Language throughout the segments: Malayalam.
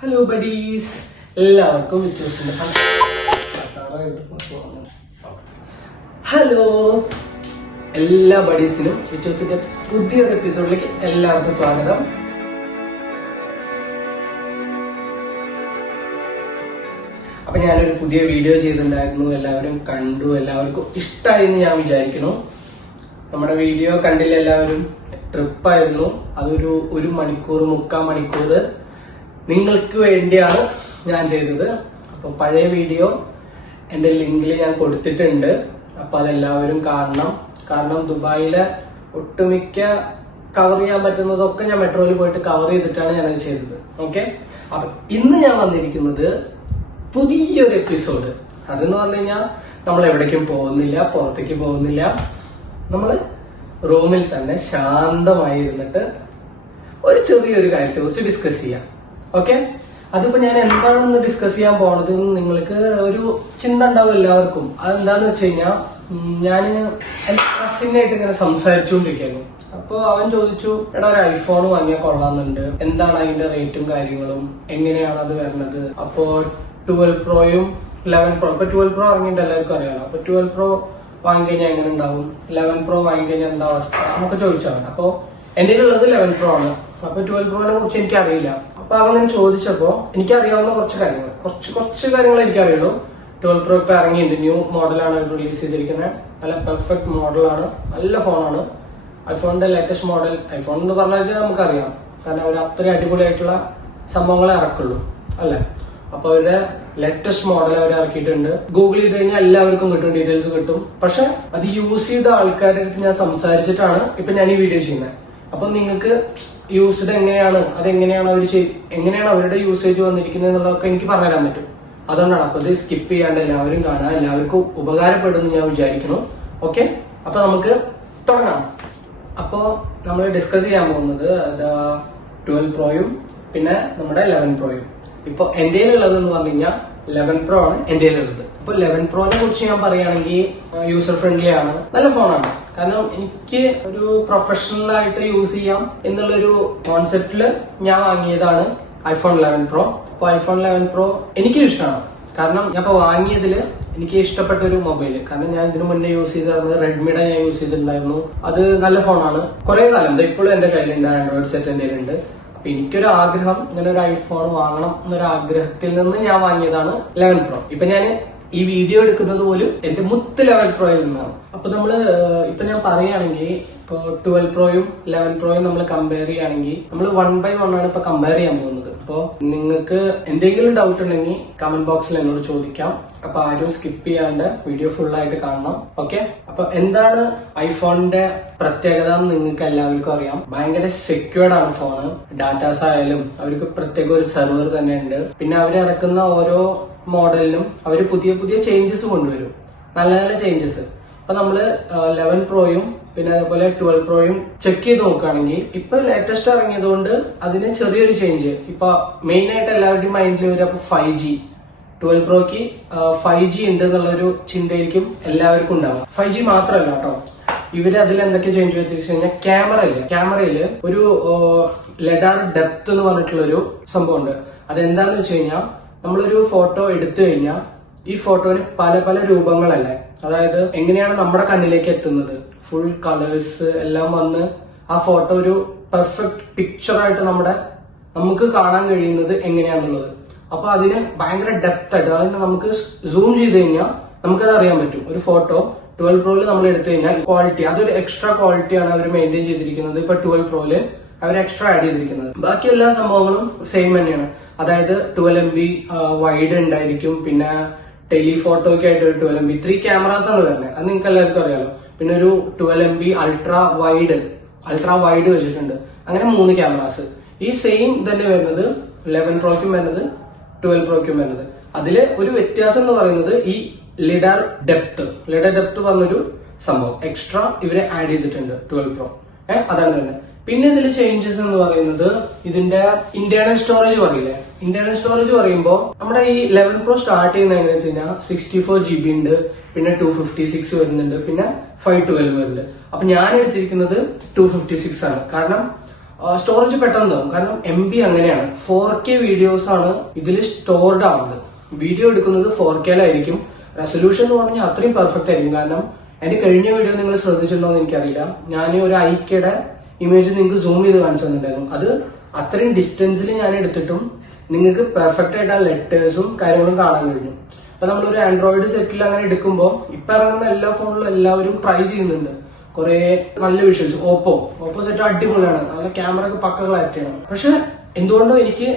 Hello buddies, എല്ലാവർക്കും വിച്ചൂസിന്റെ ഹലോ എല്ലാ ബഡീസിനും വിച്ചൂസിന്റെ പുതിയൊരു എപ്പിസോഡിലേക്ക് എല്ലാവർക്കും സ്വാഗതം. അപ്പൊ ഞാനൊരു പുതിയ വീഡിയോ ചെയ്തിട്ടുണ്ടായിരുന്നു, എല്ലാവരും കണ്ടു, എല്ലാവർക്കും ഇഷ്ടമായി എന്ന് ഞാൻ വിചാരിക്കുന്നു. നമ്മുടെ വീഡിയോ കണ്ടില്ല എല്ലാവരും, ട്രിപ്പായിരുന്നു. അതൊരു 1 മണിക്കൂർ 3/4 മണിക്കൂർ നിങ്ങൾക്ക് വേണ്ടിയാണ് ഞാൻ ചെയ്തത്. അപ്പൊ പഴയ വീഡിയോ എന്റെ ലിങ്കിൽ ഞാൻ കൊടുത്തിട്ടുണ്ട്, അപ്പൊ അതെല്ലാവരും കാണണം. കാരണം ദുബായിലെ ഒട്ടുമിക്ക കവർ ചെയ്യാൻ പറ്റുന്നതൊക്കെ ഞാൻ മെട്രോയിൽ പോയിട്ട് കവർ ചെയ്തിട്ടാണ് ഞാനത് ചെയ്തത്. ഓക്കെ, അപ്പൊ ഇന്ന് ഞാൻ വന്നിരിക്കുന്നത് പുതിയൊരു എപ്പിസോഡ്. അതെന്ന് പറഞ്ഞു കഴിഞ്ഞാൽ നമ്മൾ എവിടേക്കും പോകുന്നില്ല, പുറത്തേക്ക് പോകുന്നില്ല, നമ്മൾ റൂമിൽ തന്നെ ശാന്തമായി ഇരുന്നിട്ട് ഒരു ചെറിയൊരു കാര്യത്തെ കുറിച്ച് ഡിസ്കസ് ചെയ്യാം. ഓക്കെ, അതിപ്പോ ഞാൻ എന്താണെന്ന് ഡിസ്കസ് ചെയ്യാൻ പോണത് നിങ്ങൾക്ക് ഒരു ചിന്ത ഉണ്ടാവും എല്ലാവർക്കും. അതെന്താന്ന് വെച്ച് കഴിഞ്ഞാൽ ഞാന് എന്റെ കസിനായിട്ട് ഇങ്ങനെ സംസാരിച്ചുകൊണ്ടിരിക്കുന്നു. അപ്പൊ അവൻ ചോദിച്ചു, എടാ ഒരു ഐഫോൺ വാങ്ങിയാൽ കൊള്ളാന്നുണ്ട്, എന്താണ് അതിന്റെ റേറ്റും കാര്യങ്ങളും, എങ്ങനെയാണ് അത് വരുന്നത്? അപ്പോ 12 പ്രോയും 11 പ്രോ, ഇപ്പൊ 12 പ്രോ ഇറങ്ങിയിട്ട് എല്ലാവർക്കും അറിയാലോ. അപ്പൊ 12 പ്രോ വാങ്ങിക്കഴിഞ്ഞാൽ എങ്ങനെ ഉണ്ടാവും, 11 പ്രോ വാങ്ങിക്കഴിഞ്ഞാൽ എന്താ അവസ്ഥ നമുക്ക് ചോദിച്ചാണ്. അപ്പൊ എന്റെ ഉള്ളത് 11 പ്രോ ആണ്. അപ്പൊ 12 പ്രോനെ കുറിച്ച് എനിക്കറിയില്ല. അപ്പൊ അങ്ങനെ ചോദിച്ചപ്പോ എനിക്കറിയാവുന്ന കുറച്ച് കാര്യങ്ങൾ എനിക്കറിയുള്ളൂ. 12 പ്രോ ഇപ്പൊ ഇറങ്ങിയിട്ടുണ്ട്, ന്യൂ മോഡലാണ് റിലീസ് ചെയ്തിരിക്കുന്നത്. നല്ല പെർഫെക്റ്റ് മോഡലാണ്, നല്ല ഫോണാണ്. ഐഫോണിന്റെ ലേറ്റസ്റ്റ് മോഡൽ. ഐഫോൺ എന്ന് പറഞ്ഞാൽ നമുക്കറിയാം, കാരണം അവർ അത്രയും അടിപൊളിയായിട്ടുള്ള സംഭവങ്ങളെ ഇറക്കുള്ളൂ അല്ലെ. അപ്പൊ അവരുടെ ലേറ്റസ്റ്റ് മോഡൽ അവർ ഇറക്കിയിട്ടുണ്ട്. ഗൂഗിൾ ചെയ്ത് കഴിഞ്ഞാൽ എല്ലാവർക്കും കിട്ടും, ഡീറ്റെയിൽസ് കിട്ടും. പക്ഷെ അത് യൂസ് ചെയ്ത ആൾക്കാരുടെ അടുത്ത് ഞാൻ സംസാരിച്ചിട്ടാണ് ഇപ്പൊ ഞാൻ ഈ വീഡിയോ ചെയ്യുന്നത്. അപ്പൊ നിങ്ങൾക്ക് യൂസ്ഡ് എങ്ങനെയാണ്, അതെങ്ങനെയാണ് എങ്ങനെയാണ് അവരുടെ യൂസേജ് വന്നിരിക്കുന്നത് എന്നുള്ളതൊക്കെ എനിക്ക് പറഞ്ഞുതരാൻ പറ്റും. അതുകൊണ്ടാണ് അപ്പൊ ഇത് സ്കിപ്പ് ചെയ്യാണ്ട് എല്ലാവരും കാണാൻ, എല്ലാവർക്കും ഉപകാരപ്പെടുമെന്ന് ഞാൻ വിചാരിക്കുന്നു. ഓക്കെ, അപ്പൊ നമുക്ക് തുടങ്ങാം. അപ്പോ നമ്മൾ ഡിസ്കസ് ചെയ്യാൻ പോകുന്നത് 12 പ്രോയും പിന്നെ നമ്മുടെ 11 പ്രോയും. ഇപ്പൊ എന്റെ ഉള്ളത് എന്ന് പറഞ്ഞു കഴിഞ്ഞാൽ 11 പ്രോ ആണ് എന്റെ ഉള്ളത്. ഇപ്പൊ 11 പ്രോനെ കുറിച്ച് ഞാൻ പറയുകയാണെങ്കിൽ യൂസർ ഫ്രണ്ട്ലി ആണ്, നല്ല ഫോണാണ്. കാരണം എനിക്ക് ഒരു പ്രൊഫഷണൽ ആയിട്ട് യൂസ് ചെയ്യാം എന്നുള്ളൊരു കോൺസെപ്റ്റില് ഞാൻ വാങ്ങിയതാണ് ഐഫോൺ 11 പ്രോ. അപ്പൊ ഐഫോൺ 11 പ്രോ എനിക്കും ഇഷ്ടമാണ്. കാരണം ഞാൻ ഇപ്പൊ വാങ്ങിയതില് എനിക്ക് ഇഷ്ടപ്പെട്ട ഒരു മൊബൈല്, കാരണം ഞാൻ ഇതിനു മുന്നേ യൂസ് ചെയ്തിരുന്നത് റെഡ്മിയുടെ ഞാൻ യൂസ് ചെയ്തിട്ടുണ്ടായിരുന്നു. അത് നല്ല ഫോണാണ്, കുറെ കാലം ഇപ്പോഴും എന്റെ കയ്യിലുണ്ട്, ആൻഡ്രോയിഡ് സെറ്റ് എന്റെ കയ്യിലുണ്ട്. അപ്പൊ എനിക്കൊരു ആഗ്രഹം, ഇങ്ങനെ ഒരു ഐഫോൺ വാങ്ങണം എന്നൊരു ആഗ്രഹത്തിൽ നിന്ന് ഞാൻ വാങ്ങിയതാണ് 11 പ്രോ. ഇപ്പൊ ഞാൻ ഈ വീഡിയോ എടുക്കുന്നത് പോലും എന്റെ മുത്ത് 11 പ്രോയിൽ നിന്നാണ്. അപ്പൊ ഇപ്പൊ ഞാൻ പറയുകയാണെങ്കിൽ ഇപ്പൊ 12 പ്രോയും 11 പ്രോയും നമ്മൾ കമ്പയർ ചെയ്യുകയാണെങ്കിൽ നമ്മൾ 1 by 1 ആണ് ഇപ്പൊ കമ്പയർ ചെയ്യാൻ പോകുന്നത്. അപ്പൊ നിങ്ങൾക്ക് എന്തെങ്കിലും ഡൗട്ട് ഉണ്ടെങ്കിൽ കമന്റ് ബോക്സിൽ എന്നോട് ചോദിക്കാം. അപ്പൊ ആരും സ്കിപ്പ് ചെയ്യാണ്ട് വീഡിയോ ഫുൾ ആയിട്ട് കാണണം. ഓക്കെ, അപ്പൊ എന്താണ് ഐഫോണിന്റെ പ്രത്യേകത എന്ന് നിങ്ങൾക്ക് എല്ലാവർക്കും അറിയാം. ഭയങ്കര സെക്യൂർഡ് ആണ് ഫോണ്. ഡാറ്റാസ് ആയാലും അവർക്ക് പ്രത്യേക ഒരു സെർവർ തന്നെ ഉണ്ട്. പിന്നെ അവർ ഇറക്കുന്ന ഓരോ മോഡലിനും അവർ പുതിയ പുതിയ ചേഞ്ചസ് കൊണ്ടുവരും, നല്ല നല്ല ചേഞ്ചസ്. ഇപ്പൊ നമ്മള് 11 പ്രോയും പിന്നെ അതേപോലെ 12 പ്രോയും ചെക്ക് ചെയ്ത് നോക്കുകയാണെങ്കിൽ ഇപ്പൊ ലേറ്റസ്റ്റ് ഇറങ്ങിയതുകൊണ്ട് അതിന് ചെറിയൊരു ചേഞ്ച്. ഇപ്പൊ മെയിൻ ആയിട്ട് എല്ലാവരുടെയും മൈൻഡിൽ വരും അപ്പൊ 5G. 12 പ്രോക്ക് 5G ഉണ്ട് എന്നുള്ളൊരു ചിന്തയായിരിക്കും എല്ലാവർക്കും ഉണ്ടാവുക. 5G മാത്രമല്ല കേട്ടോ, ഇവര് അതിൽ എന്തൊക്കെ ചേഞ്ച് വെച്ച് കഴിഞ്ഞാൽ ക്യാമറയില് ഒരു ലെഡാർ ഡെപ്ത് എന്ന് പറഞ്ഞിട്ടുള്ളൊരു സംഭവം ഉണ്ട്. അതെന്താന്ന് വെച്ച് കഴിഞ്ഞാൽ നമ്മളൊരു ഫോട്ടോ എടുത്തു കഴിഞ്ഞാൽ ഈ ഫോട്ടോന് പല പല രൂപങ്ങളല്ലേ, അതായത് എങ്ങനെയാണ് നമ്മുടെ കണ്ണിലേക്ക് എത്തുന്നത്, ഫുൾ കളേഴ്സ് എല്ലാം വന്ന് ആ ഫോട്ടോ ഒരു പെർഫെക്റ്റ് പിക്ചറായിട്ട് നമുക്ക് കാണാൻ കഴിയുന്നത് എങ്ങനെയാണെന്നുള്ളത്. അപ്പൊ അതിന് ഭയങ്കര ഡെപ്ത് ആയിട്ട്, അതായത് നമുക്ക് സൂം ചെയ്ത് കഴിഞ്ഞാൽ നമുക്കത് അറിയാൻ പറ്റും. ഒരു ഫോട്ടോ 12 പ്രോയില് നമ്മൾ എടുത്തു കഴിഞ്ഞാൽ ക്വാളിറ്റി, അതൊരു എക്സ്ട്രാ ക്വാളിറ്റിയാണ് അവർ മെയിൻറ്റെയിൻ ചെയ്തിരിക്കുന്നത്. ഇപ്പൊ 12 പ്രോയില് അവർ എക്സ്ട്രാ ആഡ് ചെയ്തിരിക്കുന്നത്. ബാക്കി എല്ലാ സംഭവങ്ങളും സെയിം തന്നെയാണ്. അതായത് 12 MB വൈഡ് ഉണ്ടായിരിക്കും, പിന്നെ ടെലിഫോട്ടോയ്ക്ക് ആയിട്ട് ഒരു 12 MB 3 ക്യാമറാസ് ആണ് വരുന്നത്. അത് നിങ്ങൾക്ക് എല്ലാവർക്കും അറിയാലോ. പിന്നെ ഒരു 12 MB അൾട്രാ വൈഡ് വെച്ചിട്ടുണ്ട്. അങ്ങനെ 3 ക്യാമറാസ്. ഈ സെയിം തന്നെ വരുന്നത് 11 പ്രോയ്ക്കും വരുന്നത് 12 പ്രോയ്ക്കും വരുന്നത്. അതില് ഒരു വ്യത്യാസം എന്ന് പറയുന്നത് ഈ ലിഡർ ഡെപ്ത് പറഞ്ഞൊരു സംഭവം എക്സ്ട്രാ ഇവര് ആഡ് ചെയ്തിട്ടുണ്ട് 12 പ്രോ. അതാണ് തന്നെ. പിന്നെ ഇതിൽ ചേഞ്ചസ് എന്ന് പറയുന്നത് ഇതിന്റെ ഇന്റേണൽ സ്റ്റോറേജ് പറയില്ലേ. ഇന്റേണൽ സ്റ്റോറേജ് പറയുമ്പോൾ നമ്മുടെ ഈ 11 പ്രോ സ്റ്റാർട്ട് ചെയ്യുന്ന എങ്ങനെയാ വെച്ച് കഴിഞ്ഞാൽ 64 GB ഉണ്ട്, പിന്നെ 256 വരുന്നുണ്ട്, പിന്നെ 512 വരുന്നുണ്ട്. അപ്പൊ ഞാൻ എടുത്തിരിക്കുന്നത് 256 ആണ്. കാരണം സ്റ്റോറേജ് പെട്ടെന്ന് താവും. കാരണം MB അങ്ങനെയാണ്, 4K വീഡിയോസ് ആണ് ഇതിൽ സ്റ്റോർഡ് ആവുന്നത്. വീഡിയോ എടുക്കുന്നത് 4Kയിലായിരിക്കും. റെസൊല്യൂഷൻ എന്ന് പറഞ്ഞാൽ അത്രയും പെർഫെക്റ്റ് ആയിരിക്കും. കാരണം എന്റെ കഴിഞ്ഞ വീഡിയോ നിങ്ങൾ ശ്രദ്ധിച്ചിട്ടുണ്ടോ എന്ന് എനിക്കറിയില്ല, ഞാൻ ഒരു ഐക്കയുടെ ഇമേജ് നിങ്ങൾക്ക് സൂം ചെയ്ത് കാണിച്ചു തന്നിട്ടുണ്ടായിരുന്നു. അത് അത്രയും ഡിസ്റ്റൻസിൽ ഞാൻ എടുത്തിട്ടും നിങ്ങൾക്ക് പെർഫെക്റ്റ് ആയിട്ട് ആ ലെറ്റേഴ്സും കാര്യങ്ങളും കാണാൻ കഴിഞ്ഞു. അപ്പൊ നമ്മളൊരു ആൻഡ്രോയിഡ് സെറ്റിൽ അങ്ങനെ എടുക്കുമ്പോൾ ഇപ്പൊ ഇറങ്ങുന്ന എല്ലാ ഫോണിലും എല്ലാവരും ട്രൈ ചെയ്യുന്നുണ്ട് കുറെ നല്ല വിഷ്വൽസ്. ഓപ്പോ സെറ്റ് അടിപൊളിയാണ്, നല്ല ക്യാമറ ഒക്കെ പക്ക ക്ലാരിറ്റി ആണ്. പക്ഷെ എന്തുകൊണ്ടോ എനിക്ക്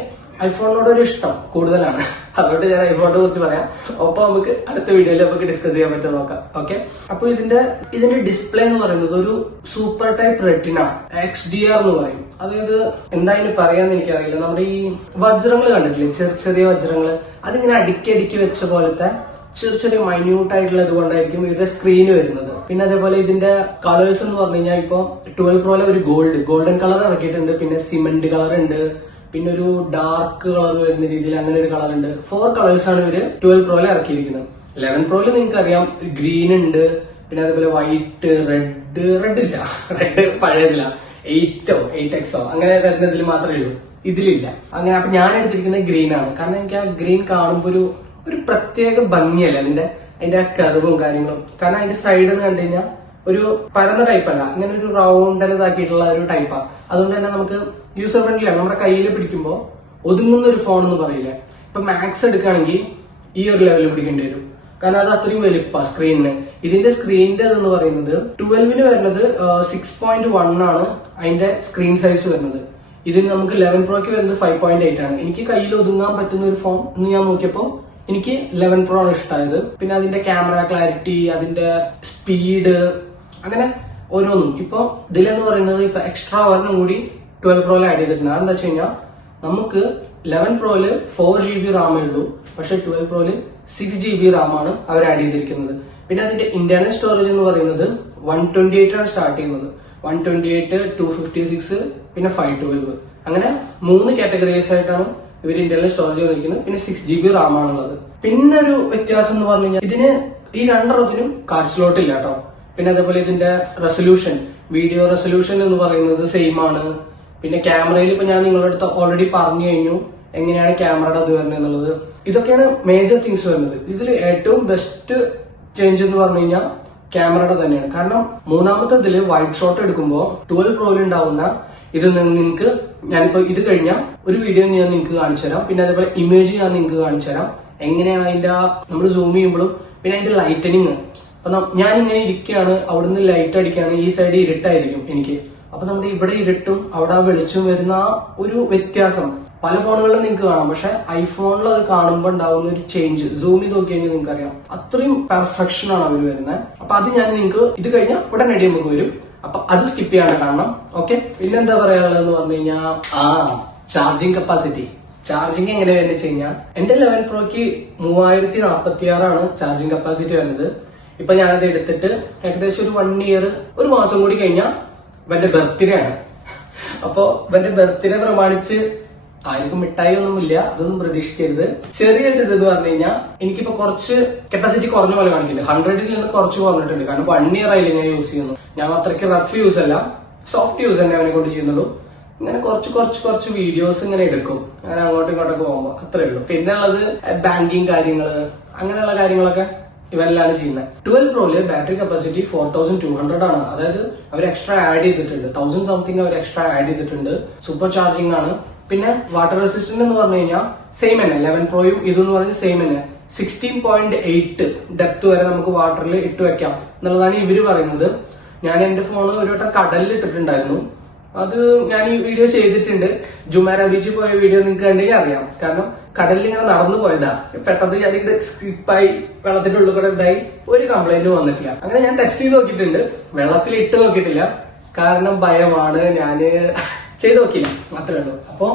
ഐഫോണിനോട് ഒരു ഇഷ്ടം കൂടുതലാണ്. അതുകൊണ്ട് ഞാൻ ഐഫോണിനെ കുറിച്ച് പറയാം. ഒപ്പം നമുക്ക് അടുത്ത വീഡിയോയിൽ നമുക്ക് ഡിസ്കസ് ചെയ്യാൻ പറ്റും നോക്കാം. ഓക്കെ, അപ്പൊ ഇതിന്റെ ഡിസ്പ്ലേ എന്ന് പറയുന്നത് ഒരു സൂപ്പർ ടൈപ്പ് റെറ്റിന XDR എന്ന് പറയും. അതായത് എന്തായാലും പറയാന്ന് എനിക്കറിയില്ല. നമ്മുടെ ഈ വജ്രങ്ങൾ കണ്ടിട്ടില്ലേ, ചെറിയ വജ്രങ്ങള്, അതിങ്ങനെ അടുക്കി വെച്ച പോലത്തെ ചെറിയ മൈന്യൂട്ട് ആയിട്ടുള്ള ഇതുകൊണ്ടായിരിക്കും ഇവരുടെ സ്ക്രീന് വരുന്നത്. പിന്നെ അതേപോലെ ഇതിന്റെ കളേഴ്സ് എന്ന് പറഞ്ഞു കഴിഞ്ഞാൽ ഇപ്പൊ 12 പ്രോയിലെ ഒരു ഗോൾഡൻ കളർ ഇറക്കിയിട്ടുണ്ട്, പിന്നെ സിമന്റ് കളർ ഉണ്ട്, പിന്നെ ഒരു ഡാർക്ക് കളർ വരുന്ന രീതിയിൽ അങ്ങനെ ഒരു കളർ ഉണ്ട്. 4 കളേഴ്സ് ആണ് ഇവര് 12 പ്രോയിൽ ഇറക്കിയിരിക്കുന്നത്. 11 പ്രോയിൽ നിങ്ങൾക്ക് അറിയാം ഗ്രീൻ ഉണ്ട്, പിന്നെ അതേപോലെ വൈറ്റ്, റെഡ് ഇല്ല, റെഡ് പഴയതില്ല, 8Xോ അങ്ങനെ വരുന്നതിൽ മാത്രമേ ഉള്ളൂ, ഇതിലില്ല. അങ്ങനെ അപ്പൊ ഞാൻ എടുത്തിരിക്കുന്നത് ഗ്രീൻ ആണ്. കാരണം എനിക്ക് ആ ഗ്രീൻ കാണുമ്പോൾ ഒരു പ്രത്യേക ഭംഗിയല്ല അതിന്റെ ആ കർവും കാര്യങ്ങളും. കാരണം അതിന്റെ സൈഡ് എന്ന് കണ്ടു കഴിഞ്ഞാൽ ഒരു പരന്ന ടൈപ്പല്ല, ഇങ്ങനെ ഒരു റൗണ്ട് ഇതാക്കിയിട്ടുള്ള ഒരു ടൈപ്പാണ്. അതുകൊണ്ട് തന്നെ നമുക്ക് യൂസർ ഫ്രണ്ട്ലി ആണ്. നമ്മുടെ കയ്യിൽ പിടിക്കുമ്പോൾ ഒതുങ്ങുന്ന ഒരു ഫോൺ എന്ന് പറയില്ല. ഇപ്പൊ മാക്സ് എടുക്കുകയാണെങ്കിൽ ഈ ഒരു ലെവലിൽ പിടിക്കേണ്ടി വരും, കാരണം അത് അത്രയും വലുപ്പ സ്ക്രീനിന്. ഇതിന്റെ സ്ക്രീനിന്റെ എന്ന് പറയുന്നത് 12-ന് വരുന്നത് 6.1 ആണ് അതിന്റെ സ്ക്രീൻ സൈസ് വരുന്നത്. ഇതിന് നമുക്ക് 11 പ്രോയ്ക്ക് വരുന്നത് 5.8 ആണ്. എനിക്ക് കയ്യിൽ ഒതുങ്ങാൻ പറ്റുന്ന ഒരു ഫോൺ എന്ന് ഞാൻ നോക്കിയപ്പോൾ എനിക്ക് 11 പ്രോ ആണ് ഇഷ്ടമായത്. പിന്നെ അതിന്റെ ക്യാമറ ക്ലാരിറ്റി, അതിന്റെ സ്പീഡ്, അങ്ങനെ ഓരോന്നും. ഇപ്പൊ ഇതിലെന്ന് പറയുന്നത് ഇപ്പൊ എക്സ്ട്രാ ഒരെണ്ണം കൂടി 12 പ്രോയിൽ ആഡ് ചെയ്തിട്ടുണ്ട്. അതെന്താ വെച്ച് കഴിഞ്ഞാൽ നമുക്ക് 11 പ്രോയില് 4 GB റാമേ ഉള്ളൂ, പക്ഷെ 12 പ്രോയില് 6 GB റാം ആണ് അവർ ആഡ് ചെയ്തിരിക്കുന്നത്. പിന്നെ അതിന്റെ ഇന്റർണൽ സ്റ്റോറേജ് എന്ന് പറയുന്നത് 128 ആണ് സ്റ്റാർട്ട് ചെയ്യുന്നത്. 128, 256, പിന്നെ 512, അങ്ങനെ 3 കാറ്റഗറീസ് ആയിട്ടാണ് ഇവർ ഇന്റർണൽ സ്റ്റോറേജ് വന്നിരിക്കുന്നത്. പിന്നെ 6 GB റാം ആണുള്ളത്. പിന്നെ ഒരു വ്യത്യാസം എന്ന് പറഞ്ഞു കഴിഞ്ഞാൽ ഇതിന് ഈ രണ്ടെണ്ണത്തിനും കാർഡ് സ്ലോട്ട് ഇല്ല കേട്ടോ. പിന്നെ അതേപോലെ ഇതിന്റെ റെസൊല്യൂഷൻ, വീഡിയോ റെസൊല്യൂഷൻ എന്ന് പറയുന്നത് സെയിം ആണ്. പിന്നെ ക്യാമറയിൽ ഇപ്പൊ ഞാൻ നിങ്ങളുടെ അടുത്ത് ഓൾറെഡി പറഞ്ഞു കഴിഞ്ഞു എങ്ങനെയാണ് ക്യാമറയുടെ അത് വരുന്നത് എന്നുള്ളത്. ഇതൊക്കെയാണ് മേജർ തിങ്സ് വരുന്നത്. ഇതിൽ ഏറ്റവും ബെസ്റ്റ് ചേഞ്ച് എന്ന് പറഞ്ഞു കഴിഞ്ഞാൽ ക്യാമറയുടെ തന്നെയാണ്. കാരണം മൂന്നാമത്തെ ഇതിൽ വൈഡ് ഷോട്ട് എടുക്കുമ്പോൾ 12 പ്രോയിൽ ഉണ്ടാവുന്ന ഇത് നിങ്ങൾക്ക് ഞാനിപ്പോ ഇത് കഴിഞ്ഞാൽ ഒരു വീഡിയോ ഞാൻ നിങ്ങൾക്ക് കാണിച്ചു തരാം. പിന്നെ അതേപോലെ ഇമേജ് ഞാൻ നിങ്ങൾക്ക് കാണിച്ചു തരാം എങ്ങനെയാണ് അതിന്റെ നമ്മൾ സൂം ചെയ്യുമ്പോഴും പിന്നെ അതിന്റെ ലൈറ്റനിങ്. അപ്പൊ ഞാൻ ഇങ്ങനെ ഇരിക്കുകയാണ്, അവിടുന്ന് ലൈറ്റ് അടിക്കുകയാണ്, ഈ സൈഡ് ഇരുട്ടായിരിക്കും എനിക്ക്. അപ്പൊ നമ്മുടെ ഇവിടെ ഇരുട്ടും അവിടെ വെളിച്ചം വരുന്ന ഒരു വ്യത്യാസം പല ഫോണുകളിലും നിങ്ങൾക്ക് കാണാം. പക്ഷെ ഐഫോണിൽ അത് കാണുമ്പോൾ ഉണ്ടാവുന്ന ഒരു ചേഞ്ച് സൂം ചെയ്ത് നോക്കി കഴിഞ്ഞാൽ നിങ്ങൾക്ക് അറിയാം അത്രയും പെർഫെക്ഷൻ ആണ് അവർ വരുന്നത്. അപ്പൊ അത് ഞാൻ നിങ്ങൾക്ക് ഇത് കഴിഞ്ഞാൽ ഉടനടി നമുക്ക് വരും. അപ്പൊ അത് സ്കിപ്പ് ചെയ്യാണ്ട് കാണണം. ഓക്കെ, പിന്നെന്താ പറയാനുള്ളതെന്ന് പറഞ്ഞു കഴിഞ്ഞാൽ ചാർജിങ് കപ്പാസിറ്റി. ചാർജിങ് എങ്ങനെ വരുന്നത് വെച്ച് കഴിഞ്ഞാൽ എന്റെ 11 പ്രോയ്ക്ക് 3046 ആണ് ചാർജിങ് കപ്പാസിറ്റി വരുന്നത്. ഇപ്പൊ ഞാനത് എടുത്തിട്ട് ഏകദേശം ഒരു 1 ഇയർ, ഒരു മാസം കൂടി കഴിഞ്ഞാൽ ഇവന്റെ ബർത്ത്ഡേ ആണ്. അപ്പോ ഇവന്റെ ബർത്ത്ഡേ പ്രമാണിച്ച് ആർക്കും മിഠായി ഒന്നുമില്ല, അതൊന്നും പ്രതീക്ഷിക്കരുത്. ചെറിയൊരു ഇത് പറഞ്ഞു കഴിഞ്ഞാൽ എനിക്കിപ്പോ കുറച്ച് കപ്പാസിറ്റി കുറഞ്ഞ പോലെ കാണിക്കുന്നുണ്ട്. 100-ൽ നിന്ന് കുറച്ച് കുറഞ്ഞിട്ടുണ്ട്. കാരണം 1 ഇയർ ആയില്ല ഞാൻ യൂസ് ചെയ്യുന്നു. ഞാൻ അത്രയ്ക്ക് റഫ് യൂസ് അല്ല, സോഫ്റ്റ് യൂസ് തന്നെ അവനെ കൊണ്ട് ചെയ്യുന്നുള്ളൂ. ഇങ്ങനെ കുറച്ച് വീഡിയോസ് ഇങ്ങനെ എടുക്കും ഞാൻ അങ്ങോട്ടും ഇങ്ങോട്ടൊക്കെ പോകുമ്പോൾ, അത്രേ ഉള്ളൂ. പിന്നെ ഉള്ളത് ബാങ്കിങ് കാര്യങ്ങള്, അങ്ങനെയുള്ള കാര്യങ്ങളൊക്കെ ഇവരെല്ലാം ചെയ്യുന്നത്. 12 പ്രോയില് ബാറ്ററി കപ്പാസിറ്റി 4200 ആണ്. അതായത് അവർ എക്സ്ട്രാ ആഡ് ചെയ്തിട്ടുണ്ട്, 1000 സംതിങ് അവർ എക്സ്ട്രാ ആഡ് ചെയ്തിട്ടുണ്ട്. സൂപ്പർ ചാർജിങ് ആണ്. പിന്നെ വാട്ടർ റെസിസ്റ്റന്റ് എന്ന് പറഞ്ഞു കഴിഞ്ഞാൽ സെയിം തന്നെ, 11 പ്രോയും ഇതെന്ന് പറഞ്ഞാൽ സെയിം തന്നെ. 16.8 ഡെപ്ത് വരെ നമുക്ക് വാട്ടറിൽ ഇട്ട് വെക്കാം എന്നുള്ളതാണ് ഇവര് പറയുന്നത്. ഞാൻ എന്റെ ഫോൺ ഒരു വട്ടം കടലിൽ ഇട്ടിട്ടുണ്ടായിരുന്നു. അത് ഞാൻ ഈ വീഡിയോ ചെയ്തിട്ടുണ്ട്. ജുമാര ബീച്ചിൽ പോയ വീഡിയോ നിങ്ങൾക്ക് കണ്ടെങ്കിൽ അറിയാം. കാരണം കടലിൽ ഇങ്ങനെ നടന്നു പോയതാ, പെട്ടെന്ന് ഞാനിങ്ങനെ സ്കിപ്പായി വെള്ളത്തിന്റെ ഉള്ളിൽ കൂടെ ഉണ്ടായി, ഒരു കംപ്ലൈന്റ് വന്നിട്ടില്ല. അങ്ങനെ ഞാൻ ടെസ്റ്റ് ചെയ്ത് നോക്കിയിട്ടുണ്ട്, വെള്ളത്തിൽ ഇട്ട് നോക്കിയിട്ടില്ല. കാരണം ഭയമാണ്, ഞാന് ചെയ്ത് നോക്കില്ല, അത്രേ ഉള്ളൂ. അപ്പൊ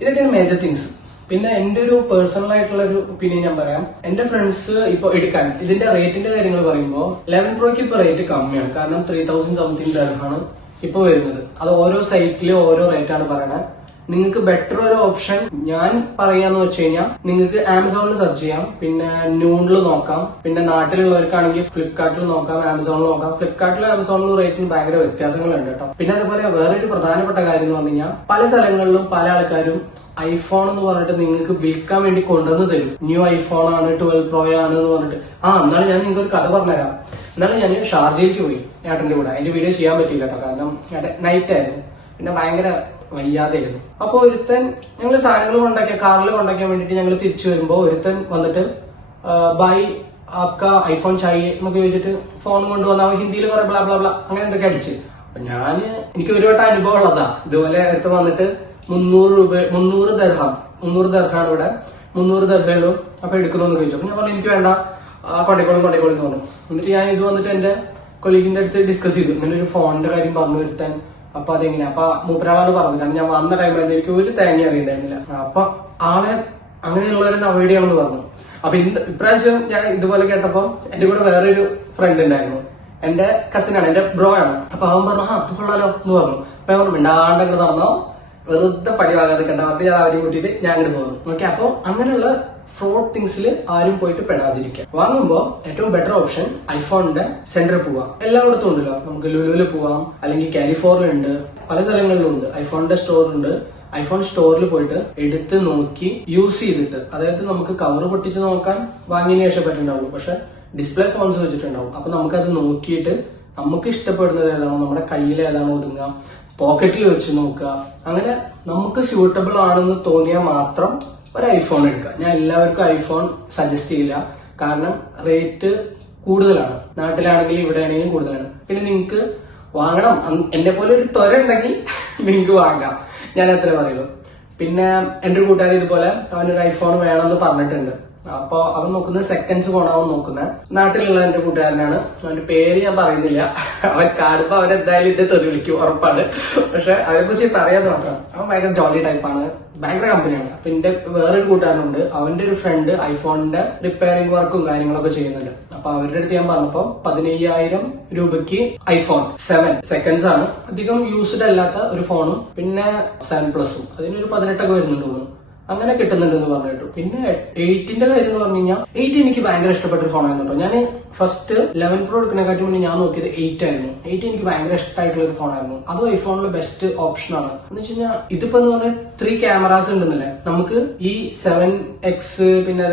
ഇതൊക്കെയാണ് മേജർ തിങ്സ്. പിന്നെ എന്റെ ഒരു പേഴ്സണൽ ആയിട്ടുള്ള ഒരു ഒപ്പീനിയൻ ഞാൻ പറയാം. എന്റെ ഫ്രണ്ട്സ് ഇപ്പൊ എടുക്കാൻ ഇതിന്റെ റേറ്റിന്റെ കാര്യങ്ങൾ പറയുമ്പോൾ 11 പ്രോയ്ക്ക് ഇപ്പൊ റേറ്റ് കമ്മിയാണ്. കാരണം 3000 സംതിങ് ആണ് ഇപ്പൊ വരുന്നത്. അത് ഓരോ സൈറ്റിലും ഓരോ റേറ്റ് ആണ് പറയണത്. നിങ്ങൾക്ക് ബെറ്റർ ഒരു ഓപ്ഷൻ ഞാൻ പറയാന്ന് വെച്ച് കഴിഞ്ഞാൽ നിങ്ങൾക്ക് ആമസോണിൽ സെർച്ച് ചെയ്യാം, പിന്നെ നൂണിൽ നോക്കാം, പിന്നെ നാട്ടിലുള്ളവർക്കാണെങ്കിൽ ഫ്ലിപ്കാർട്ടിൽ നോക്കാം, ആമസോണിൽ നോക്കാം. ഫ്ലിപ്കാർട്ടിലും ആമസോണിലും റേറ്റിന് ഭയങ്കര വ്യത്യാസങ്ങളുണ്ട് കേട്ടോ. പിന്നെ അതേപോലെ വേറൊരു പ്രധാനപ്പെട്ട കാര്യം എന്ന് പറഞ്ഞു കഴിഞ്ഞാൽ പല സ്ഥലങ്ങളിലും പല ആൾക്കാരും ഐഫോൺ എന്ന് പറഞ്ഞിട്ട് നിങ്ങൾക്ക് വിൽക്കാൻ വേണ്ടി കൊണ്ടുവന്ന് തരും. ന്യൂ ഐഫോൺ ആണ്, 12 Pro ആണ് എന്ന് പറഞ്ഞിട്ട്. എന്നാലും ഞാൻ നിങ്ങൾക്ക് ഒരു കഥ പറഞ്ഞുതരാം. എന്നാലും ഞാൻ ഷാർജയിലേക്ക് പോയി ഏട്ടന്റെ കൂടെ. അതിന്റെ വീഡിയോ ചെയ്യാൻ പറ്റില്ല കേട്ടോ, കാരണം നൈറ്റ് ആയിരുന്നു, പിന്നെ ഭയങ്കര വയ്യാതെയായിരുന്നു. അപ്പൊ ഒരുത്തൻ ഞങ്ങൾ സാധനങ്ങൾ കൊണ്ടാക്കിയ കാറിൽ കൊണ്ടാക്കാൻ വേണ്ടിട്ട് ഞങ്ങൾ തിരിച്ചു വരുമ്പോ ഒരുത്തൻ വന്നിട്ട് ബൈ ആപ്ക ഐഫോൺ ചായേ എന്നൊക്കെ ചോദിച്ചിട്ട് ഫോൺ കൊണ്ടുവന്ന ഹിന്ദിയിൽ കുറെ ബ്ലാ ബ്ലാ ബ്ലാ അങ്ങനെ എന്തൊക്കെ അടിച്ച്. അപ്പൊ എനിക്ക് ഒരു വട്ടം അനുഭവം ഉള്ളതാ. ഇതുപോലെ അടുത്ത് വന്നിട്ട് 300 ദർഹാണ് ഇവിടെ, 300 ദർഹയുള്ളൂ, അപ്പൊ എടുക്കണമെന്ന് ചോദിച്ചു. അപ്പൊ ഞാൻ പറഞ്ഞു എനിക്ക് വേണ്ട, കൊണ്ടേക്കോളും എന്ന് പറഞ്ഞു. എന്നിട്ട് ഞാൻ ഇത് വന്നിട്ട് എന്റെ കൊളീഗിന്റെ അടുത്ത് ഡിസ്കസ് ചെയ്തു, ഇങ്ങനെ ഒരു ഫോണിന്റെ കാര്യം പറഞ്ഞു വരുത്താൻ. അപ്പൊ അതെങ്ങനെയാ, അപ്പൊ മൂപ്പരാളാണ് പറഞ്ഞത്, കാരണം ഞാൻ വന്ന ടൈമിൽ എനിക്ക് ഒരു തേങ്ങ അറിയണ്ടായിരുന്നില്ല. അപ്പൊ ആളെ അങ്ങനെയുള്ളവരെ അവോയ്ഡ് ചെയ്യണമെന്ന് പറഞ്ഞു. അപ്പൊ ഇപ്രാവശ്യം ഞാൻ ഇതുപോലെ കേട്ടപ്പോ എന്റെ കൂടെ വേറൊരു ഫ്രണ്ട് ഉണ്ടായിരുന്നു, എന്റെ കസിനാണ്, എന്റെ ബ്രോ ആണ്. അപ്പൊ അവൻ പറഞ്ഞു അത് കൊള്ളാലോ എന്ന് പറഞ്ഞു. അപ്പൊ അവൻ മിണ്ടാണ്ടങ്ങോട്ട് നടന്നോ, വെറുതെ പടി വാങ്ങാതെ കണ്ട പറഞ്ഞ് ഞാൻ അവരെയും കൂട്ടിയിട്ട് ഞാൻ അങ്ങോട്ട് പോകുന്നു. ഓക്കെ, അപ്പൊ അങ്ങനെയുള്ള ഫ്രോഡ് തിങ്സിൽ ആരും പോയിട്ട് പെടാതിരിക്കുക. വാങ്ങുമ്പോ ഏറ്റവും ബെറ്റർ ഓപ്ഷൻ ഐഫോണിന്റെ സെന്ററിൽ പോവാം. എല്ലായിടത്തും ഉണ്ടല്ലോ, നമുക്ക് ലുലുവിൽ പോവാം, അല്ലെങ്കിൽ കാലിഫോർണിലുണ്ട്, പല സ്ഥലങ്ങളിലും ഉണ്ട് ഐഫോണിന്റെ സ്റ്റോർ ഉണ്ട്. ഐഫോൺ സ്റ്റോറിൽ പോയിട്ട് എടുത്ത് നോക്കി യൂസ് ചെയ്തിട്ട്, അതായത് നമുക്ക് കവർ പൊട്ടിച്ച് നോക്കാൻ വാങ്ങിയതിനു ശേഷം പറ്റുന്നുണ്ടാവുള്ളൂ, പക്ഷെ ഡിസ്പ്ലേ ഫോൺസ് വെച്ചിട്ടുണ്ടാവും. അപ്പൊ നമുക്കത് നോക്കിയിട്ട് നമുക്ക് ഇഷ്ടപ്പെടുന്നത് ഏതാണോ, നമ്മുടെ കയ്യിൽ ഏതാണോ ഒതുങ്ങുക, പോക്കറ്റിൽ വെച്ച് നോക്കുക, അങ്ങനെ നമുക്ക് സ്യൂട്ടബിൾ ആണെന്ന് തോന്നിയാൽ മാത്രം ഒരു ഐഫോൺ എടുക്കുക. ഞാൻ എല്ലാവർക്കും ഐഫോൺ സജസ്റ്റ് ചെയ്യില്ല, കാരണം റേറ്റ് കൂടുതലാണ്. നാട്ടിലാണെങ്കിലും ഇവിടെ ആണെങ്കിലും കൂടുതലാണ്. പിന്നെ നിങ്ങൾക്ക് വാങ്ങണം എന്റെ പോലെ ഒരു ത്വര ഉണ്ടെങ്കിൽ നിങ്ങൾക്ക് വാങ്ങാം, ഞാൻ എത്ര പറയുള്ളൂ. പിന്നെ എന്റെ ഒരു കൂട്ടുകാരി ഇതുപോലെ അവനൊരു ഐഫോൺ വേണമെന്ന് പറഞ്ഞിട്ടുണ്ട്. അപ്പൊ അവൻ നോക്കുന്നത് സെക്കൻഡ്സ് ഫോണാവും നോക്കുന്നത്. നാട്ടിലുള്ള എന്റെ കൂട്ടുകാരനാണ്, അവന്റെ പേര് ഞാൻ പറയുന്നില്ല, അവൻ കാണുമ്പോ അവൻ എന്തായാലും എന്റെ തെറി വിളിക്കും ഉറപ്പാണ്. പക്ഷെ അവനെ കുറിച്ച് പറയാതെ മാത്രം അവൻ ഭയങ്കര ജോളി ടൈപ്പാണ്, ഭയങ്കര കമ്പനിയാണ്. അപ്പൊ എന്റെ വേറൊരു കൂട്ടുകാരനുണ്ട്, അവന്റെ ഒരു ഫ്രണ്ട് ഐഫോണിന്റെ റിപ്പയറിംഗ് വർക്കും കാര്യങ്ങളൊക്കെ ചെയ്യുന്നുണ്ട്. അപ്പൊ അവരുടെ അടുത്ത് ഞാൻ പറഞ്ഞപ്പോ 15,000 രൂപയ്ക്ക് ഐഫോൺ 7 സെക്കൻഡ്സ് ആണ്, അധികം യൂസ്ഡ് അല്ലാത്ത ഒരു ഫോണും, പിന്നെ 7 പ്ലസും അതിനൊരു 18 വരുന്നുണ്ട് തോന്നുന്നു, അങ്ങനെ കിട്ടുന്നുണ്ടെന്ന് പറഞ്ഞിട്ടു. പിന്നെ 8ന്റെ കാര്യം എന്ന് പറഞ്ഞു കഴിഞ്ഞാൽ 8 എനിക്ക് ഭയങ്കര ഇഷ്ടപ്പെട്ട ഒരു ഫോണായിരുന്നു കേട്ടോ. ഞാൻ ഫസ്റ്റ് 11 Pro എടുക്കുന്നതിനെക്കാട്ടി മുന്നേ ഞാൻ നോക്കിയത് 8 ആയിരുന്നു. 8 എനിക്ക് ഭയങ്കര ഇഷ്ടമായിട്ടുള്ള ഒരു ഫോണായിരുന്നു. അതും ഐഫോണിലെ ബെസ്റ്റ് ഓപ്ഷനാണ്. എന്ന് വെച്ച് കഴിഞ്ഞാൽ ഇതിപ്പോ എന്ന് പറഞ്ഞാൽ 3 ക്യാമറാസ് ഉണ്ടെന്നല്ലേ, നമുക്ക് ഈ 7X, പിന്നെ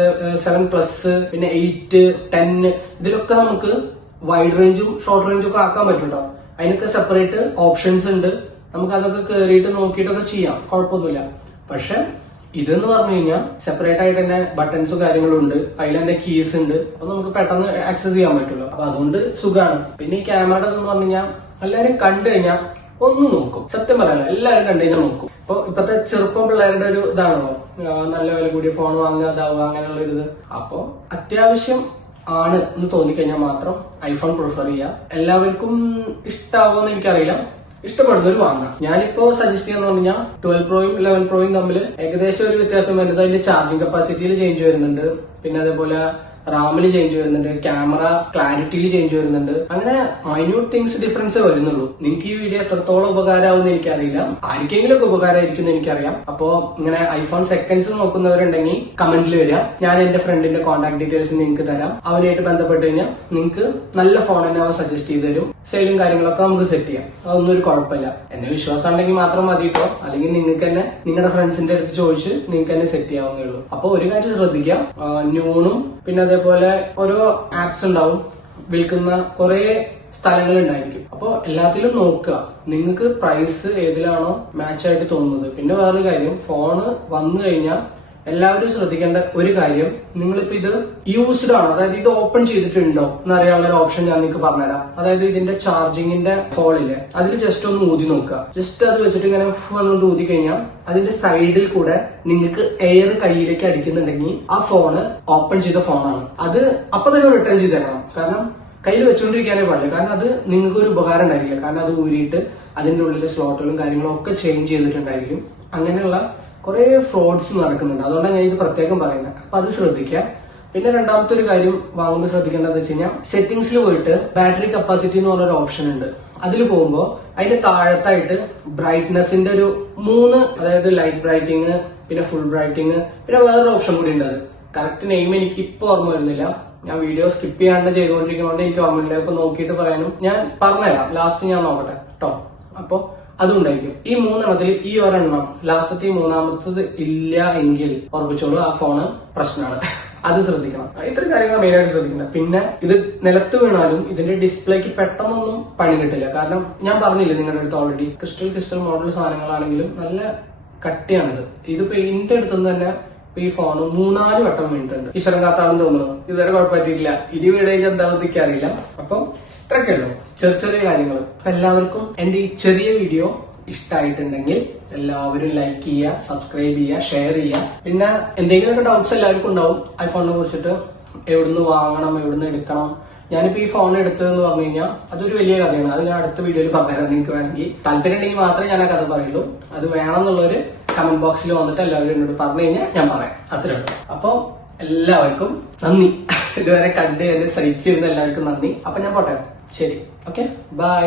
7 പ്ലസ്, പിന്നെ 8, 10 ഇതിലൊക്കെ നമുക്ക് വൈഡ് റേഞ്ചും ഷോർട്ട് റേഞ്ചും ഒക്കെ ആക്കാൻ പറ്റും കേട്ടോ. അതിനൊക്കെ സെപ്പറേറ്റ് ഓപ്ഷൻസ് ഉണ്ട്, നമുക്ക് അതൊക്കെ കയറിയിട്ട് നോക്കിയിട്ടൊക്കെ ചെയ്യാം, കുഴപ്പമൊന്നുമില്ല. പക്ഷെ ഇതെന്ന് പറഞ്ഞു കഴിഞ്ഞാൽ സെപ്പറേറ്റ് ആയിട്ട് തന്നെ ബട്ടൺസും കാര്യങ്ങളും ഉണ്ട്, അതിൽ തന്നെ കീസ് ഉണ്ട്, അപ്പൊ നമുക്ക് പെട്ടെന്ന് ആക്സസ് ചെയ്യാൻ പറ്റുമല്ലോ. അപ്പൊ അതുകൊണ്ട് സുഖമാണ്. പിന്നെ ഈ ക്യാമറയുടെ എന്ന് പറഞ്ഞു കഴിഞ്ഞാൽ എല്ലാവരും കണ്ടു കഴിഞ്ഞാൽ ഒന്ന് നോക്കും, സത്യം പറയാലോ, എല്ലാവരും കണ്ടു കഴിഞ്ഞാൽ നോക്കും. ഇപ്പൊ ഇപ്പത്തെ ചെറുപ്പം പിള്ളേരുടെ ഒരു ഇതാണല്ലോ, നല്ല വില കൂടിയ ഫോൺ വാങ്ങുക, ഇതാവുക, അങ്ങനെയുള്ള ഒരു ഇത്. അപ്പൊ അത്യാവശ്യം ആണ് എന്ന് തോന്നിക്കഴിഞ്ഞാൽ മാത്രം ഐഫോൺ പ്രിഫർ ചെയ്യുക. എല്ലാവർക്കും ഇഷ്ടാവുമെന്ന് എനിക്കറിയില്ല, ഇഷ്ടപ്പെടുന്നവർ വാങ്ങാം. ഞാനിപ്പോ സജസ്റ്റ് ചെയ്യാന്ന് പറഞ്ഞാൽ 12 Proയും 11 Proയും തമ്മിൽ ഏകദേശം ഒരു വ്യത്യാസം വരുന്നത് അതിന്റെ ചാർജിങ് കപ്പാസിറ്റിയിൽ ചേഞ്ച് വരുന്നുണ്ട്, പിന്നെ അതേപോലെ റാമിൽ ചേഞ്ച് വരുന്നുണ്ട്, ക്യാമറ ക്ലാരിറ്റിയിൽ ചേഞ്ച് വരുന്നുണ്ട്. അങ്ങനെ മൈന്യൂട്ട് തിങ്സ് ഡിഫറൻസ് വരുന്നുള്ളൂ. നിങ്ങൾക്ക് ഈ വീഡിയോ എത്രത്തോളം ഉപകാരമാവും എനിക്കറിയില്ല, ആർക്കെങ്കിലും ഒക്കെ ഉപകാരമായിരിക്കും എന്ന് എനിക്കറിയാം. അപ്പോ ഇങ്ങനെ ഐഫോൺ സെക്കൻഡ്സ് നോക്കുന്നവരുണ്ടെങ്കിൽ കമന്റിൽ വരിക, ഞാൻ എന്റെ ഫ്രണ്ടിന്റെ കോൺടാക്ട് ഡീറ്റെയിൽസ് നിങ്ങൾക്ക് തരാം. അവനായിട്ട് ബന്ധപ്പെട്ട് കഴിഞ്ഞാൽ നിങ്ങൾക്ക് നല്ല ഫോൺ തന്നെ അവൻ സജസ്റ്റ് ചെയ്ത് തരും. സെയിലും കാര്യങ്ങളൊക്കെ നമുക്ക് സെറ്റ് ചെയ്യാം, അതൊന്നും ഒരു കുഴപ്പമില്ല. എന്നെ വിശ്വാസം ഉണ്ടെങ്കിൽ മാത്രം മതി കേട്ടോ, അല്ലെങ്കിൽ നിങ്ങൾക്ക് തന്നെ നിങ്ങളുടെ ഫ്രണ്ട്സിന്റെ അടുത്ത് ചോദിച്ച് നിങ്ങൾക്ക് തന്നെ സെറ്റ് ചെയ്യാവുന്നേ ഉള്ളൂ. അപ്പൊ ഒരു കാര്യം ശ്രദ്ധിക്കാം, ന്യൂണും പിന്നെ അതേപോലെ ഓരോ ആപ്സ് ഉണ്ടാവും, വിൽക്കുന്ന കുറെ സ്ഥലങ്ങൾ ഉണ്ടായിരിക്കും. അപ്പൊ എല്ലാത്തിലും നോക്കുക, നിങ്ങൾക്ക് പ്രൈസ് ഏതിലാണോ മാച്ച് ആയിട്ട് തോന്നുന്നത്. പിന്നെ വേറൊരു കാര്യം, ഫോണ് വന്നു കഴിഞ്ഞാൽ എല്ലാവരും ശ്രദ്ധിക്കേണ്ട ഒരു കാര്യം, നിങ്ങളിപ്പോ ഇത് യൂസ്ഡ് ആണോ, അതായത് ഇത് ഓപ്പൺ ചെയ്തിട്ടുണ്ടോ എന്നറിയാനുള്ള ഒരു ഓപ്ഷൻ ഞാൻ നിങ്ങൾക്ക് പറഞ്ഞുതരാം. അതായത് ഇതിന്റെ ചാർജിങ്ങിന്റെ ഹോളില് അതിൽ ജസ്റ്റ് ഒന്ന് ഊതി നോക്കുക. ജസ്റ്റ് അത് വെച്ചിട്ട് ഇങ്ങനെ വന്നുകൊണ്ട് ഊതി കഴിഞ്ഞാൽ അതിന്റെ സൈഡിൽ കൂടെ നിങ്ങൾക്ക് എയർ കയ്യിലേക്ക് അടിക്കുന്നുണ്ടെങ്കിൽ ആ ഫോണ് ഓപ്പൺ ചെയ്ത ഫോണാണ്. അത് അപ്പൊ തന്നെ റിട്ടേൺ ചെയ്ത് തരണം, കാരണം കയ്യിൽ വെച്ചുകൊണ്ടിരിക്കാനേ പാടില്ല. കാരണം അത് നിങ്ങൾക്ക് ഒരു ഉപകാരം ഉണ്ടായിരിക്കില്ല, കാരണം അത് ഊരിയിട്ട് അതിന്റെ ഉള്ളിലെ സ്ലോട്ടുകളും കാര്യങ്ങളും ഒക്കെ ചേഞ്ച് ചെയ്തിട്ടുണ്ടായിരിക്കും. അങ്ങനെയുള്ള കുറെ ഫ്രോഡ്സ് നടക്കുന്നുണ്ട്, അതുകൊണ്ടാണ് ഞാൻ ഇത് പ്രത്യേകം പറയുന്നത്. അപ്പൊ അത് ശ്രദ്ധിക്കുക. പിന്നെ രണ്ടാമത്തെ ഒരു കാര്യം വാങ്ങുമ്പോൾ ശ്രദ്ധിക്കേണ്ടതെന്ന് വെച്ച് കഴിഞ്ഞാൽ സെറ്റിംഗ്സിൽ പോയിട്ട് ബാറ്ററി കപ്പാസിറ്റി എന്ന് പറഞ്ഞൊരു ഓപ്ഷൻ ഉണ്ട്. അതിൽ പോകുമ്പോൾ അതിന്റെ താഴത്തായിട്ട് ബ്രൈറ്റ്നെസിന്റെ ഒരു 3, അതായത് ലൈറ്റ് ബ്രൈറ്റിങ്, പിന്നെ ഫുൾ ബ്രൈറ്റിങ്, പിന്നെ വേറൊരു ഓപ്ഷൻ കൂടി ഉണ്ട്. അത് കറക്റ്റ് നെയിം എനിക്ക് ഇപ്പൊ ഓർമ്മ വരുന്നില്ല. ഞാൻ വീഡിയോ സ്കിപ്പ് ചെയ്യാണ്ട് ചെയ്തുകൊണ്ടിരിക്കുന്നതുകൊണ്ട് എനിക്ക് ഓർമ്മയില്ല. ഇപ്പൊ നോക്കിയിട്ട് പറയാനും ഞാൻ പറഞ്ഞുതരാം. ലാസ്റ്റ് ഞാൻ നോക്കട്ടെ കേട്ടോ. അപ്പൊ അതുണ്ടായിരിക്കും. ഈ 3 ഈ ഒരെണ്ണം ലാസ്റ്റത്തെ ഈ 3ാമത്തത് ഇല്ല എങ്കിൽ ഉറപ്പിച്ചോളൂ ആ ഫോണ് പ്രശ്നമാണ്. അത് ശ്രദ്ധിക്കണം. ഇത്ര കാര്യങ്ങൾ മെയിൻ ആയിട്ട് ശ്രദ്ധിക്കണം. പിന്നെ ഇത് നിലത്ത് വീണാലും ഇതിന്റെ ഡിസ്പ്ലേക്ക് പെട്ടെന്നൊന്നും പണി കിട്ടില്ല. കാരണം ഞാൻ പറഞ്ഞില്ലേ നിങ്ങളുടെ അടുത്ത് ഓൾറെഡി ക്രിസ്റ്റൽ മോഡൽ സാധനങ്ങളാണെങ്കിലും നല്ല കട്ടിയാണിത്. ഇതിപ്പോ എന്റെ അടുത്തുനിന്ന് തന്നെ ഈ ഫോണ് 3-4 വട്ടം വീണിട്ടുണ്ട്. ഈശ്വരൻ കാത്താണെന്ന് തോന്നുന്നു. ഇതുവരെ കുഴപ്പമായിട്ടില്ല. ഇത് വീടേക്ക് എന്താണെന്ന് എനിക്കറിയില്ല. അപ്പം ഇത്രയൊക്കെ ഉള്ളൂ ചെറിയ കാര്യങ്ങൾ. അപ്പൊ എല്ലാവർക്കും എന്റെ ഈ ചെറിയ വീഡിയോ ഇഷ്ടമായിട്ടുണ്ടെങ്കിൽ എല്ലാവരും ലൈക്ക് ചെയ്യുക, സബ്സ്ക്രൈബ് ചെയ്യുക, ഷെയർ ചെയ്യുക. പിന്നെ എന്തെങ്കിലുമൊക്കെ ഡൗട്ട്സ് എല്ലാവർക്കും ഉണ്ടാവും ഐഫോണിനെ കുറിച്ചിട്ട്. എവിടുന്ന് വാങ്ങണം, എവിടുന്ന് എടുക്കണം. ഞാനിപ്പോ ഈ ഫോൺ എടുത്തതെന്ന് പറഞ്ഞു കഴിഞ്ഞാൽ അതൊരു വലിയ കഥയാണ്. അത് ഞാൻ അടുത്ത വീഡിയോയിൽ പറഞ്ഞുതരാം. നിങ്ങൾക്ക് വേണമെങ്കിൽ താല്പര്യം ഉണ്ടെങ്കിൽ മാത്രമേ ഞാൻ ആ കഥ പറയുള്ളൂ. അത് വേണമെന്നുള്ളൊരു കമന്റ് ബോക്സിൽ വന്നിട്ട് എല്ലാവരും എന്നോട് പറഞ്ഞു കഴിഞ്ഞാൽ ഞാൻ പറയാം. അത്രേ ഉള്ളൂ. അപ്പൊ എല്ലാവർക്കും നന്ദി. ഇതുവരെ കണ്ട് എന്നെ സഹിച്ചിരുന്ന എല്ലാവർക്കും നന്ദി. അപ്പൊ ഞാൻ പോട്ടെ. ശരി, ഓക്കെ, ബൈ.